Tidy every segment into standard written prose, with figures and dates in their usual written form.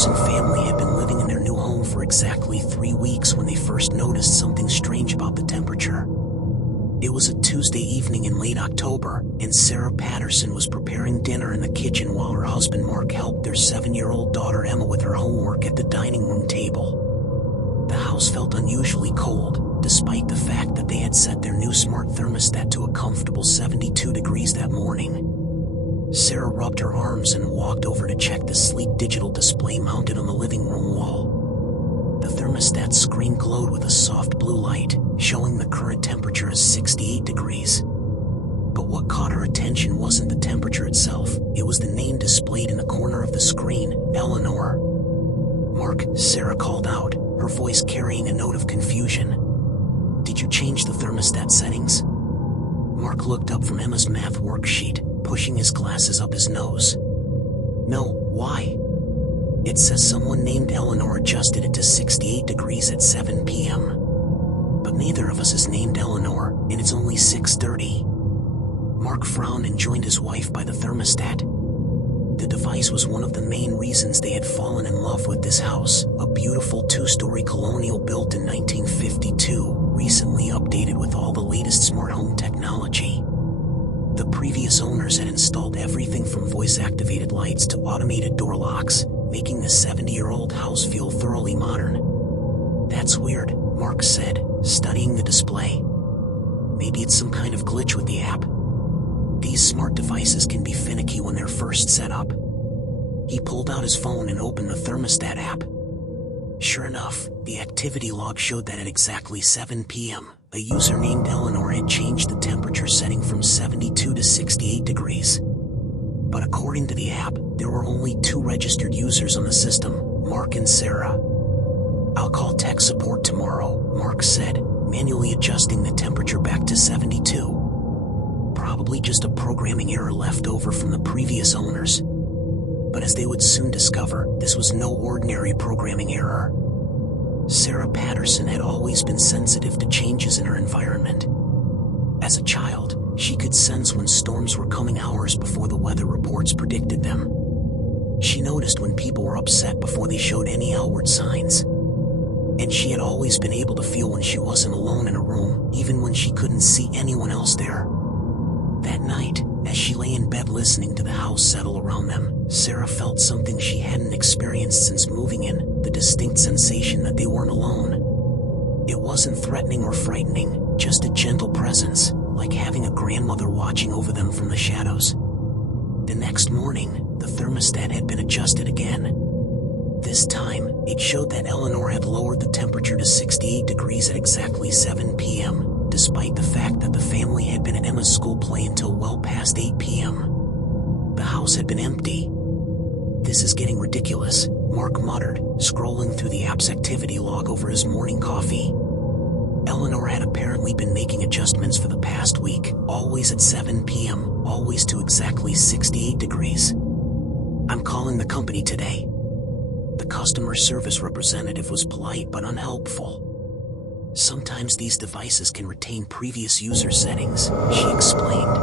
Patterson family had been living in their new home for exactly 3 weeks when they first noticed something strange about the temperature. It was a Tuesday evening in late October, and Sarah Patterson was preparing dinner in the kitchen while her husband Mark helped their 7-year-old daughter Emma with her homework at the dining room table. The house felt unusually cold, despite the fact that they had set their new smart thermostat to a comfortable 72 degrees that morning. Sarah rubbed her arms and walked over to check the sleek digital display mounted on the living room wall. The thermostat screen glowed with a soft blue light, showing the current temperature as 68 degrees. But what caught her attention wasn't the temperature itself, it was the name displayed in the corner of the screen, Eleanor. "Mark," Sarah called out, her voice carrying a note of confusion. "Did you change the thermostat settings?" Mark looked up from Emma's math worksheet, pushing his glasses up his nose. "No, why?" "It says someone named Eleanor adjusted it to 68 degrees at 7 p.m. But neither of us is named Eleanor, and it's only 6:30. Mark frowned and joined his wife by the thermostat. The device was one of the main reasons they had fallen in love with this house, a beautiful 2-story colonial built in 1952, recently updated with all the latest smart home technology. The previous owners had installed everything from voice-activated lights to automated door locks, making the 70-year-old house feel thoroughly modern. "That's weird," Mark said, studying the display. "Maybe it's some kind of glitch with the app. These smart devices can be finicky when they're first set up." He pulled out his phone and opened the thermostat app. Sure enough, the activity log showed that at exactly 7 p.m., a user named Eleanor had changed the temperature setting from 72 to 68 degrees. But according to the app, there were only 2 registered users on the system, Mark and Sarah. "I'll call tech support tomorrow," Mark said, manually adjusting the temperature back to 72. Probably just a programming error left over from the previous owners. But as they would soon discover, this was no ordinary programming error. Sarah Patterson had always been sensitive to changes in her environment. As a child, she could sense when storms were coming hours before the weather reports predicted them. She noticed when people were upset before they showed any outward signs. And she had always been able to feel when she wasn't alone in a room, even when she couldn't see anyone else there. That night, as she lay in bed listening to the house settle around them, Sarah felt something she hadn't experienced since moving in, the distinct sensation that they weren't alone. It wasn't threatening or frightening, just a gentle presence, like having a grandmother watching over them from the shadows. The next morning, the thermostat had been adjusted again. This time, it showed that Eleanor had lowered the temperature to 68 degrees at exactly 7 p.m., despite the fact that the family had been at Emma's school play until well past 8 p.m. The house had been empty. "This is getting ridiculous," Mark muttered, scrolling through the app's activity log over his morning coffee. Eleanor had apparently been making adjustments for the past week, always at 7 p.m., always to exactly 68 degrees. "I'm calling the company today." The customer service representative was polite but unhelpful. "Sometimes these devices can retain previous user settings," she explained.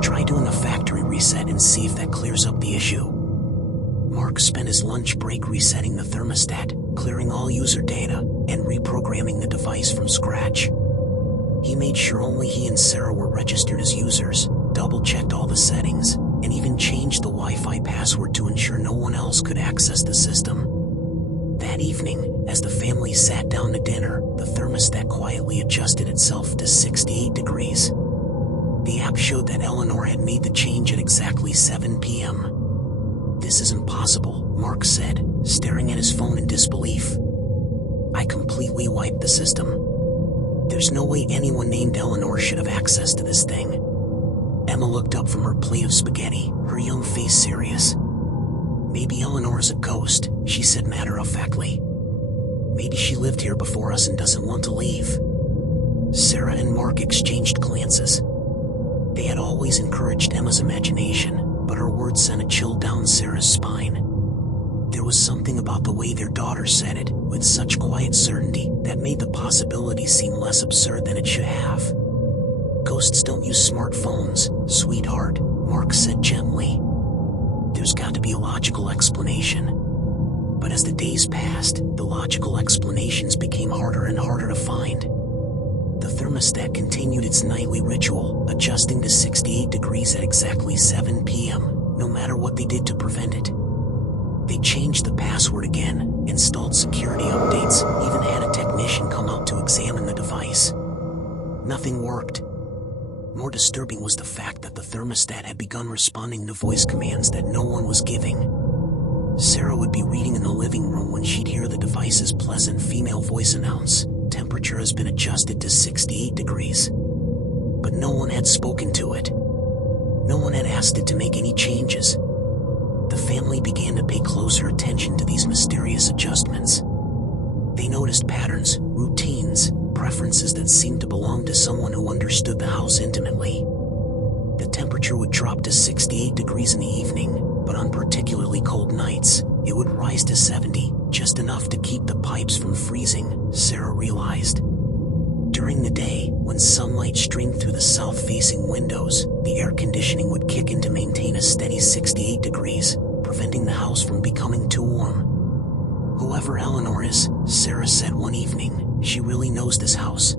"Try doing a factory reset and see if that clears up the issue." Mark spent his lunch break resetting the thermostat, clearing all user data, and reprogramming the device from scratch. He made sure only he and Sarah were registered as users, double-checked all the settings, and even changed the Wi-Fi password to ensure no one else could access the system. That evening, as the family sat down to dinner, the thermostat quietly adjusted itself to 68 degrees. The app showed that Eleanor had made the change at exactly 7 p.m. "This is impossible," Mark said, staring at his phone in disbelief. "I completely wiped the system. There's no way anyone named Eleanor should have access to this thing." Emma looked up from her plate of spaghetti, her young face serious. "Maybe Eleanor is a ghost," she said matter-of-factly. "Maybe she lived here before us and doesn't want to leave." Sarah and Mark exchanged glances. They had always encouraged Emma's imagination, but her words sent a chill down Sarah's spine. There was something about the way their daughter said it, with such quiet certainty, that made the possibility seem less absurd than it should have. "Ghosts don't use smartphones, sweetheart," Mark said gently. "There's got to be a logical explanation." But as the days passed, the logical explanations became harder and harder to find. The thermostat continued its nightly ritual, adjusting to 68 degrees at exactly 7 p.m., no matter what they did to prevent it. They changed the password again, installed security updates, even had a technician come out to examine the device. Nothing worked. More disturbing was the fact that the thermostat had begun responding to voice commands that no one was giving. Sarah would be reading in the living room when she'd hear the device's pleasant female voice announce, "Temperature has been adjusted to 68 degrees. But no one had spoken to it. No one had asked it to make any changes. The family began to pay closer attention to these mysterious adjustments. They noticed patterns, routines, preferences that seemed to belong to someone who understood the house intimately. The temperature would drop to 68 degrees in the evening, but on particularly cold nights, it would rise to 70, just enough to keep the pipes from freezing, Sarah realized. During the day, when sunlight streamed through the south-facing windows, the air conditioning would kick in to maintain a steady 68 degrees, preventing the house from becoming too warm. "Whoever Eleanor is," Sarah said one evening, "she really knows this house.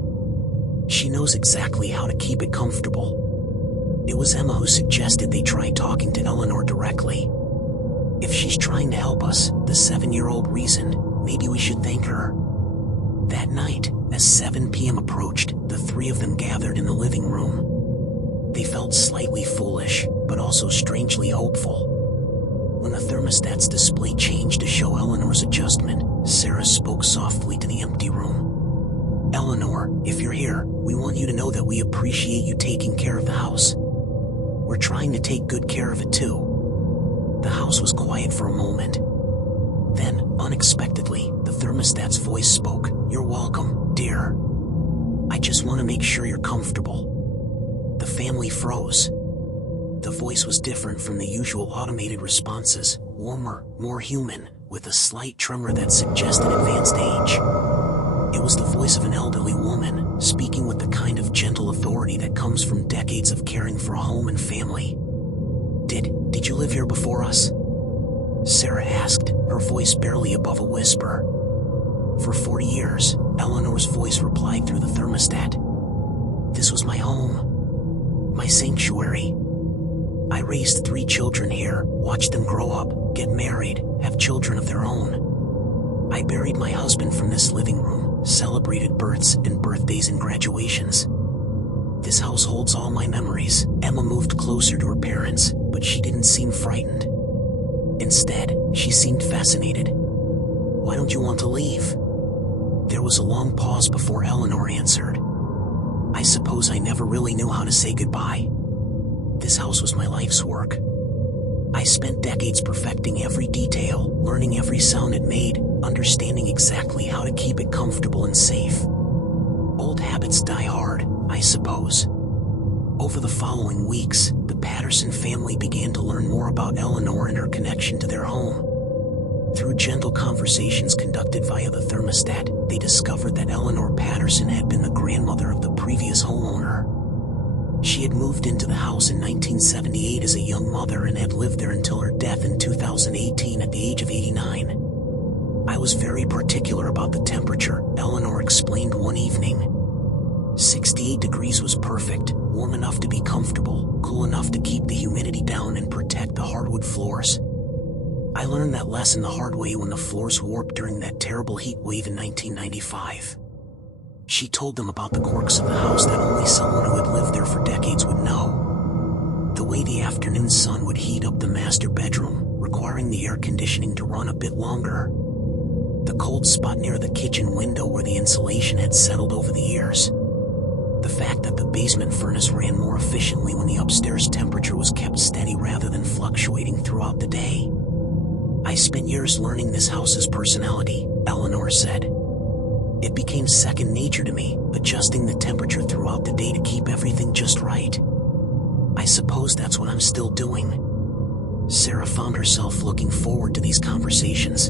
She knows exactly how to keep it comfortable." It was Emma who suggested they try talking to Eleanor directly. "If she's trying to help us," the 7-year-old reasoned, "maybe we should thank her." That night, as 7 p.m. approached, the three of them gathered in the living room. They felt slightly foolish, but also strangely hopeful. When the thermostat's display changed to show Eleanor's adjustment, Sarah spoke softly to the empty room. "Eleanor, if you're here, we want you to know that we appreciate you taking care of the house. We're trying to take good care of it too." The house was quiet for a moment. Then, unexpectedly, the thermostat's voice spoke. "You're welcome, dear. I just want to make sure you're comfortable." The family froze. The voice was different from the usual automated responses, warmer, more human, with a slight tremor that suggested advanced age. It was the voice of an elderly woman, speaking with the kind of gentle authority that comes from decades of caring for a home and family. Did you live here before us?" Sarah asked, her voice barely above a whisper. "For 40 years, Eleanor's voice replied through the thermostat. "This was my home. My sanctuary. I raised 3 children here, watched them grow up, get married, have children of their own. I buried my husband from this living room, celebrated births and birthdays and graduations. This house holds all my memories." Emma moved closer to her parents, but she didn't seem frightened. Instead, she seemed fascinated. "Why don't you want to leave?" There was a long pause before Eleanor answered. "I suppose I never really knew how to say goodbye. This house was my life's work. I spent decades perfecting every detail, learning every sound it made, understanding exactly how to keep it comfortable and safe. Old habits die hard, I suppose." Over the following weeks, the Patterson family began to learn more about Eleanor and her connection to their home. Through gentle conversations conducted via the thermostat, they discovered that Eleanor Patterson had been the grandmother of the previous homeowner. She had moved into the house in 1978 as a young mother and had lived there until her death in 2018 at the age of 89. "I was very particular about the temperature," Eleanor explained one evening. 68 degrees was perfect, warm enough to be comfortable, cool enough to keep the humidity down and protect the hardwood floors. "I learned that lesson the hard way when the floors warped during that terrible heat wave in 1995. She told them about the quirks of the house that only someone who had lived there for decades would know. The way the afternoon sun would heat up the master bedroom, requiring the air conditioning to run a bit longer. The cold spot near the kitchen window where the insulation had settled over the years. The fact that the basement furnace ran more efficiently when the upstairs temperature was kept steady rather than fluctuating throughout the day. I spent years learning this house's personality," Eleanor said. "It became second nature to me, adjusting the temperature throughout the day to keep everything just right. I suppose that's what I'm still doing." Sarah found herself looking forward to these conversations.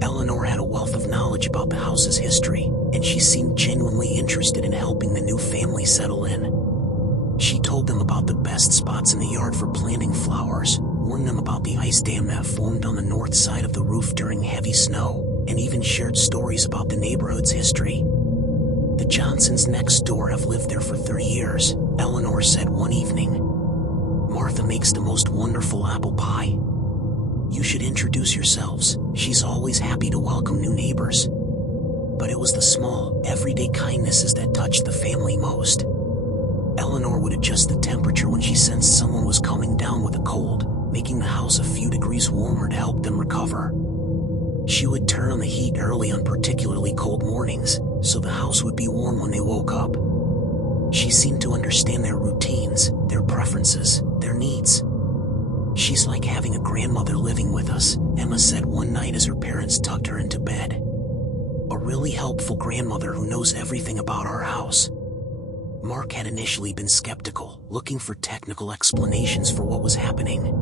Eleanor had a wealth of knowledge about the house's history, and she seemed genuinely interested in helping the new family settle in. She told them about the best spots in the yard for planting flowers, warned them about the ice dam that formed on the north side of the roof during heavy snow, and even shared stories about the neighborhood's history. "The Johnsons next door have lived there for 30 years, Eleanor said one evening. "Martha makes the most wonderful apple pie. You should introduce yourselves. She's always happy to welcome new neighbors." But it was the small, everyday kindnesses that touched the family most. Eleanor would adjust the temperature when she sensed someone was coming down with a cold, making the house a few degrees warmer to help them recover. She would turn on the heat early on particularly cold mornings, so the house would be warm when they woke up. She seemed to understand their routines, their preferences, their needs. "She's like having a grandmother living with us," Emma said one night as her parents tucked her into bed. "A really helpful grandmother who knows everything about our house." Mark had initially been skeptical, looking for technical explanations for what was happening.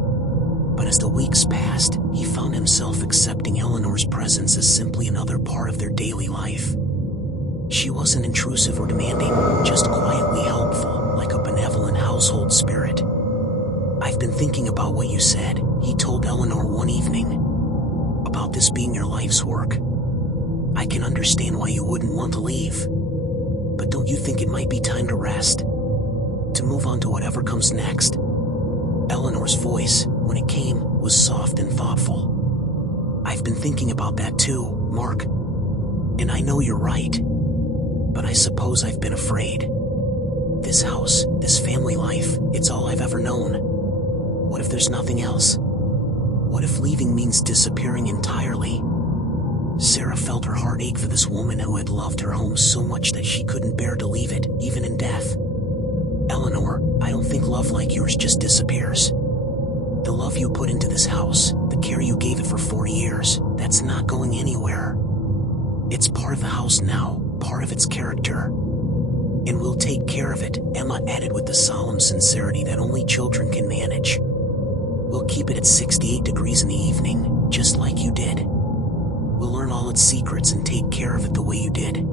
But as the weeks passed, he found himself accepting Eleanor's presence as simply another part of their daily life. She wasn't intrusive or demanding, just quietly helpful, like a benevolent household spirit. "I've been thinking about what you said," he told Eleanor one evening, "about this being your life's work. I can understand why you wouldn't want to leave. But don't you think it might be time to rest? To move on to whatever comes next?" Eleanor's voice, when it came, was soft and thoughtful. "I've been thinking about that too, Mark. And I know you're right. But I suppose I've been afraid. This house, this family life, it's all I've ever known. What if there's nothing else? What if leaving means disappearing entirely?" Sarah felt her heart ache for this woman who had loved her home so much that she couldn't bear to leave it, even in death. "Eleanor, I don't think love like yours just disappears. The love you put into this house, the care you gave it for 40 years, that's not going anywhere. It's part of the house now, part of its character. And we'll take care of it," Emma added with the solemn sincerity that only children can manage. "We'll keep it at 68 degrees in the evening, just like you did. We'll learn all its secrets and take care of it the way you did."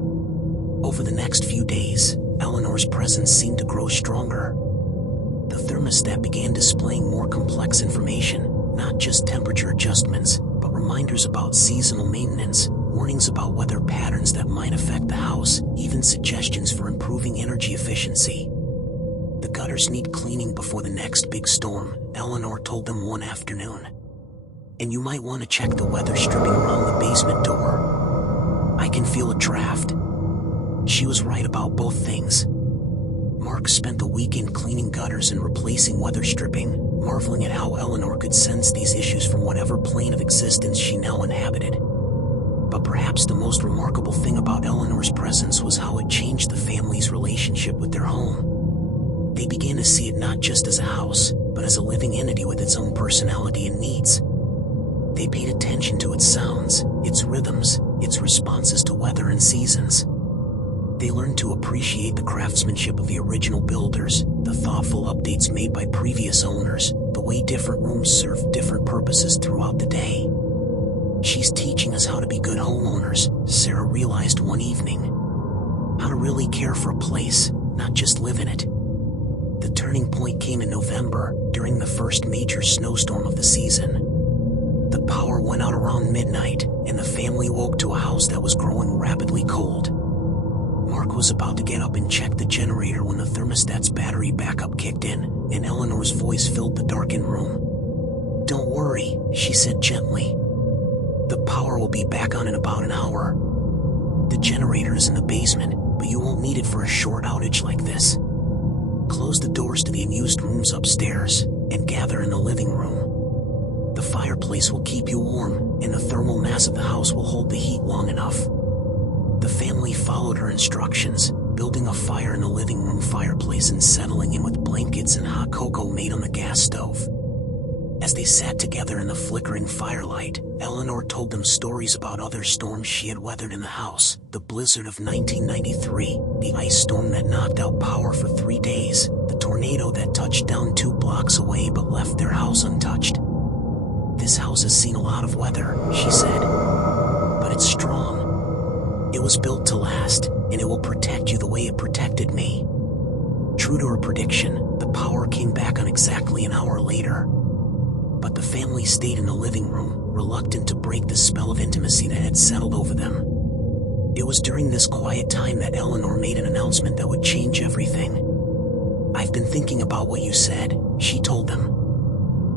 Over the next few days, Eleanor's presence seemed to grow stronger. The thermostat began displaying more complex information, not just temperature adjustments, but reminders about seasonal maintenance, warnings about weather patterns that might affect the house, even suggestions for improving energy efficiency. "The gutters need cleaning before the next big storm," Eleanor told them one afternoon. "And you might want to check the weather stripping around the basement door. I can feel a draft." She was right about both things. Mark spent the weekend cleaning gutters and replacing weather stripping, marveling at how Eleanor could sense these issues from whatever plane of existence she now inhabited. But perhaps the most remarkable thing about Eleanor's presence was how it changed the family's relationship with their home. They began to see it not just as a house, but as a living entity with its own personality and needs. They paid attention to its sounds, its rhythms, its responses to weather and seasons. They learned to appreciate the craftsmanship of the original builders, the thoughtful updates made by previous owners, the way different rooms served different purposes throughout the day. "She's teaching us how to be good homeowners," Sarah realized one evening. "How to really care for a place, not just live in it." The turning point came in November, during the first major snowstorm of the season. The power went out around midnight, and the family woke to a house that was growing rapidly cold. Mark was about to get up and check the generator when the thermostat's battery backup kicked in, and Eleanor's voice filled the darkened room. "Don't worry," she said gently. "The power will be back on in about an hour. The generator is in the basement, but you won't need it for a short outage like this. Close the doors to the unused rooms upstairs, and gather in the living room. The fireplace will keep you warm, and the thermal mass of the house will hold the heat long enough." The family followed her instructions, building a fire in the living room fireplace and settling in with blankets and hot cocoa made on the gas stove. As they sat together in the flickering firelight, Eleanor told them stories about other storms she had weathered in the house: the blizzard of 1993, the ice storm that knocked out power for 3 days, the tornado that touched down 2 blocks away but left their house untouched. "This house has seen a lot of weather," she said, "but it's strong. It was built to last, and it will protect you the way it protected me." True to her prediction, the power came back on exactly an hour later. but the family stayed in the living room, reluctant to break the spell of intimacy that had settled over them. It was during this quiet time that Eleanor made an announcement that would change everything. "I've been thinking about what you said," she told them,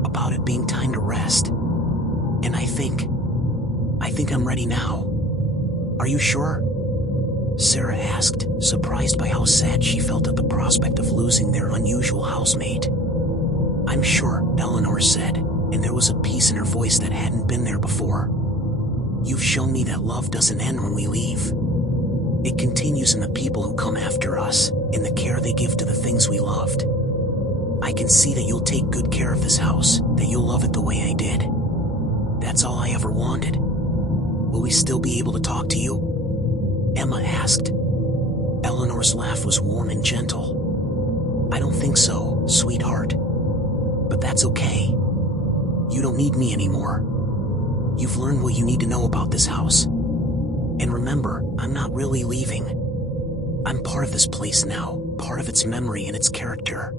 "about it being time to rest. And I think I'm ready now." "Are you sure?" Sarah asked, surprised by how sad she felt at the prospect of losing their unusual housemate. "I'm sure," Eleanor said, and there was a peace in her voice that hadn't been there before. "You've shown me that love doesn't end when we leave. It continues in the people who come after us, in the care they give to the things we loved. I can see that you'll take good care of this house, that you'll love it the way I did. That's all I ever wanted. Will we still be able to talk to you?" Emma asked. Eleanor's laugh was warm and gentle. "I don't think so, sweetheart. But that's okay. You don't need me anymore. You've learned what you need to know about this house. And remember, I'm not really leaving. I'm part of this place now, part of its memory and its character.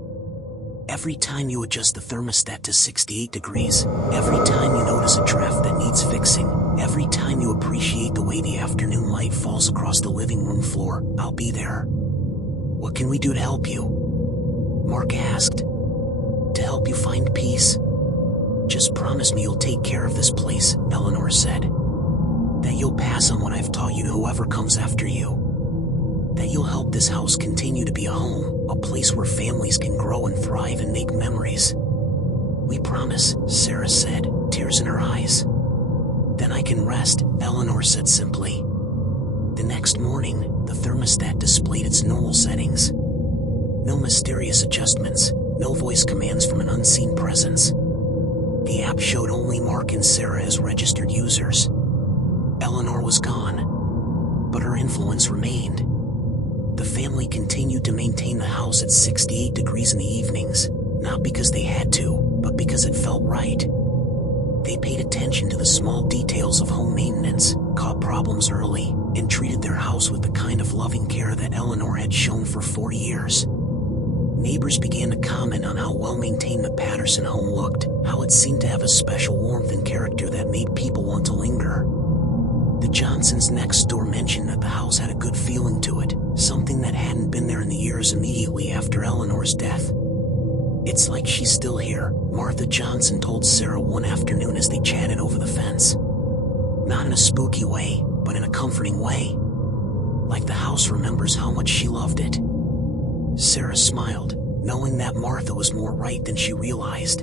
Every time you adjust the thermostat to 68 degrees, every time you notice a draft that needs fixing, every time you appreciate the way the afternoon light falls across the living room floor, I'll be there. What can we do to help you?" Mark asked. "To help you find peace? Just promise me you'll take care of this place," Eleanor said. "That you'll pass on what I've taught you to whoever comes after you. That you'll help this house continue to be a home, a place where families can grow and thrive and make memories." "We promise," Sarah said, tears in her eyes. "Then I can rest," Eleanor said simply. The next morning, the thermostat displayed its normal settings. No mysterious adjustments, no voice commands from an unseen presence. The app showed only Mark and Sarah as registered users. Eleanor was gone, but her influence remained. The family continued to maintain the house at 68 degrees in the evenings, not because they had to, but because it felt right. They paid attention to the small details of home maintenance, caught problems early, and treated their house with the kind of loving care that Eleanor had shown for 4 years. Neighbors began to comment on how well-maintained the Patterson home looked, how it seemed to have a special warmth and character that made people want to linger. The Johnsons next door mentioned that the house had a good feeling to it, something that hadn't been there in the years immediately after Eleanor's death. "It's like she's still here," Martha Johnson told Sarah one afternoon as they chatted over the fence. "Not in a spooky way, but in a comforting way. Like the house remembers how much she loved it." Sarah smiled, knowing that Martha was more right than she realized.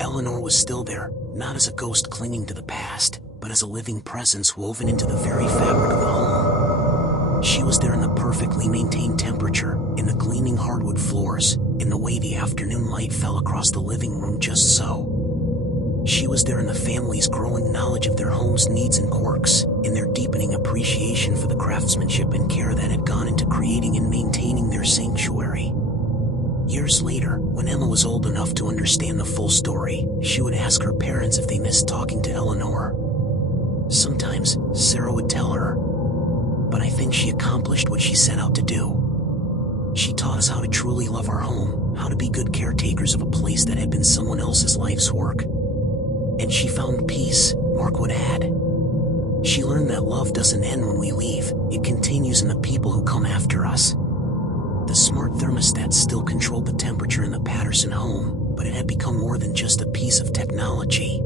Eleanor was still there, not as a ghost clinging to the past, but as a living presence woven into the very fabric of the home. She was there in the perfectly maintained temperature, in the gleaming hardwood floors, in the way the afternoon light fell across the living room just so. She was there in the family's growing knowledge of their home's needs and quirks, in their deepening appreciation for the craftsmanship and care that had gone into creating and maintaining their sanctuary. Years later, when Emma was old enough to understand the full story, she would ask her parents if they missed talking to Eleanor. Sometimes, Sarah would tell her, "But I think she accomplished what she set out to do. She taught us how to truly love our home, how to be good caretakers of a place that had been someone else's life's work. And she found peace," Mark would add. "She learned that love doesn't end when we leave, it continues in the people who come after us." The smart thermostat still controlled the temperature in the Patterson home, but it had become more than just a piece of technology.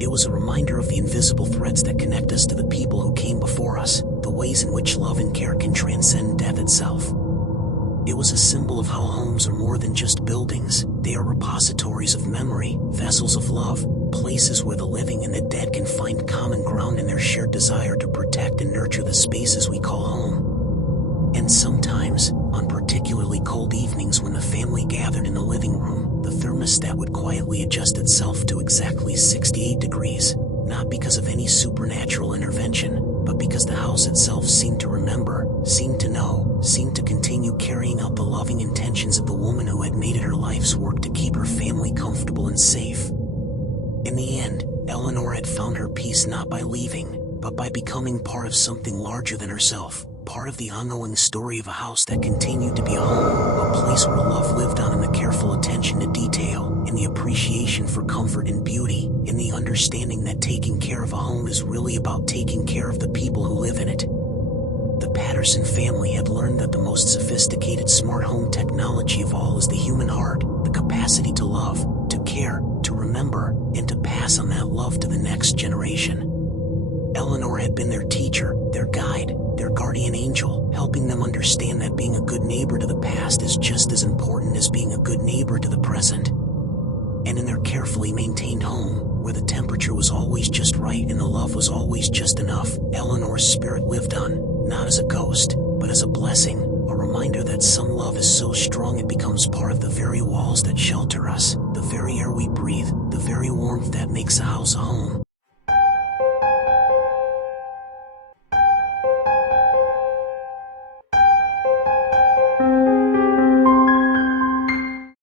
It was a reminder of the invisible threads that connect us to the people who came before us, the ways in which love and care can transcend death itself. It was a symbol of how homes are more than just buildings. They are repositories of memory, vessels of love, places where the living and the dead can find common ground in their shared desire to protect and nurture the spaces we call home. And sometimes, on particularly cold evenings when the family gathered in the living room, the thermostat would quietly adjust itself to exactly 68 degrees, not because of any supernatural intervention, but because the house itself seemed to remember, seemed to know, seemed to continue carrying out the loving intentions of the woman who had made it her life's work to keep her family comfortable and safe. In the end, Eleanor had found her peace not by leaving, but by becoming part of something larger than herself, part of the ongoing story of a house that continued to be a home, a place where love lived on, in the careful attention to detail, in the appreciation for comfort and beauty, in the understanding that taking care of a home is really about taking care of the people who live in it. The Patterson family had learned that the most sophisticated smart home technology of all is the human heart, the capacity to love, to care, to remember, and to pass on that love to the next generation. Eleanor had been their teacher, their guide, their guardian angel, helping them understand that being a good neighbor to the past is just as important as being a good neighbor to the present. And in their carefully maintained home, where the temperature was always just right and the love was always just enough, Eleanor's spirit lived on, not as a ghost, but as a blessing, a reminder that some love is so strong it becomes part of the very walls that shelter us, the very air we breathe, the very warmth that makes a house a home.